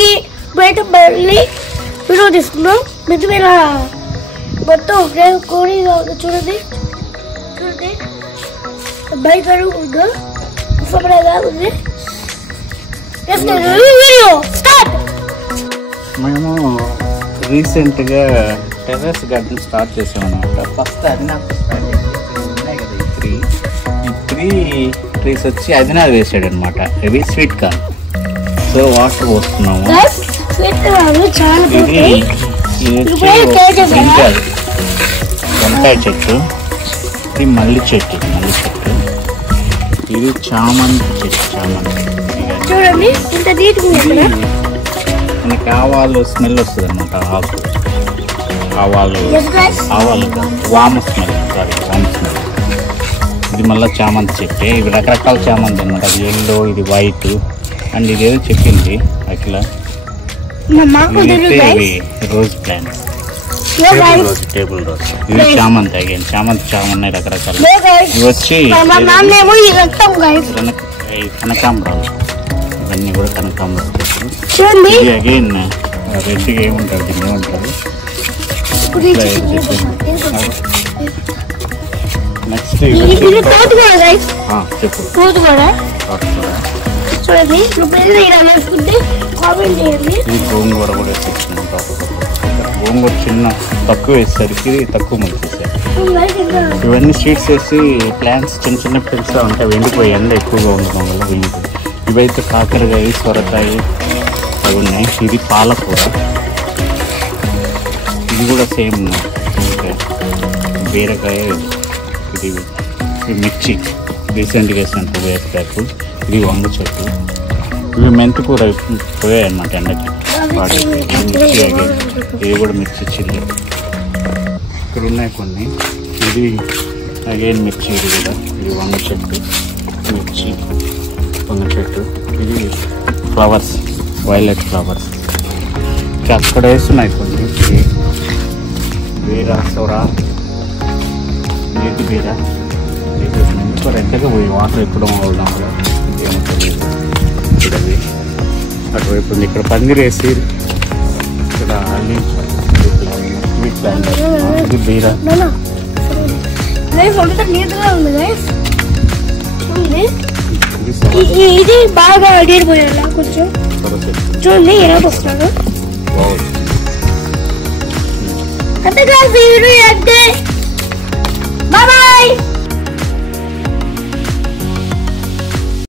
అందరికి బయట మళ్ళీ వీడియో తీసుకున్నాం. మితిమీర మొత్తం కోడి చూడండి చూడండి బయట ఉందో ఉంది. మేము రీసెంట్గా టెర్రస్ గార్డెన్ స్టార్ట్ చేసామన్నమాట. ఫస్ట్ అది నాకు స్టార్ట్ ఉన్నాయి కదా ఈ త్రీ ట్రీస్ వచ్చి అది నాకు వేసాడు అనమాట. ఇవి స్వీట్ కార్న్. సో వాటర్ పోస్తున్నాము. వంకాయ చెట్టు, ఇది మల్లి చెట్టు, ఇది చామంతి చెట్టు. మనకి ఆవాలు స్మెల్ వస్తుంది అనమాట. ఆవాలు వామ స్మెల్. ఇది మళ్ళీ చామంతి చెట్టే. ఇవి రకరకాల చామంతి అనమాట. అది ఎల్లో, ఇది వైట్ అండ్ ఇదేదో చెప్పింది అట్లా. Rose plant, table rose. ఇవి చామంతి. అగైన్ చామంతి చాలా ఉన్నాయి రకరకాల. ఇవి వచ్చి కనకాంబరాలు. ఇవన్నీ కూడా కనకాంబరాలు చెట్లు. ఇది అగైన్ రెడ్గా ఏముంటుంది, దీన్ని ఏముంటుంది. నెక్స్ట్ చెప్పు. ఇది గోంగూర కూడా వేసేస్తున్నాం. గోంగూర చిన్న తక్కువ వేసేసరికి తక్కువ మొలిచేసారు. ఇవన్నీ సీడ్స్ వేసి ప్లాంట్స్ చిన్న పెంచుతూ ఉంటాయి. ఎండిపోయి ఎండ ఎక్కువగా ఉండడం వల్ల ఎండిపోయి. ఇవైతే కాకరకాయ, సొరకాయ అవి ఉన్నాయి. ఇది పాలకూర. ఇది కూడా సేమ్ బీరకాయ. ఇది మిర్చి రీసెంట్గా వేసిన 2 years బ్యాక్. ఇది వంగ చెట్టు. ఇవి మెంతి కూర పోయాయి అన్నమాట ఎండకి. మిర్చి అగైన్ ఇది కూడా మిర్చి చిల్లి. ఇక్కడ ఉన్నాయి కొన్ని. ఇది అగైన్ మిర్చి. ఇది కూడా ఇది వంగ చెట్టు, మిర్చి, వంగ చెట్టు. ఇది ఫ్లవర్స్, వైలెట్ ఫ్లవర్స్. అక్కడ వేస్తున్నాయి కొన్ని. బీర, సొర, నీటి బీర. ఎందుకో రెడ్డగా పోయి వాటర్ ఎక్కడం అవడం వల్ల ఏమో తెలియదు. చూడండి అటువైపు ఉంది. ఇక్కడ పందిరేసి ఇక్కడ స్వీట్ ప్లాంట్. ఇది బీర. ఇది బాగా అడిగిపోయాలా కొంచెం చూడండి ఎలా వస్తాడు. అంటే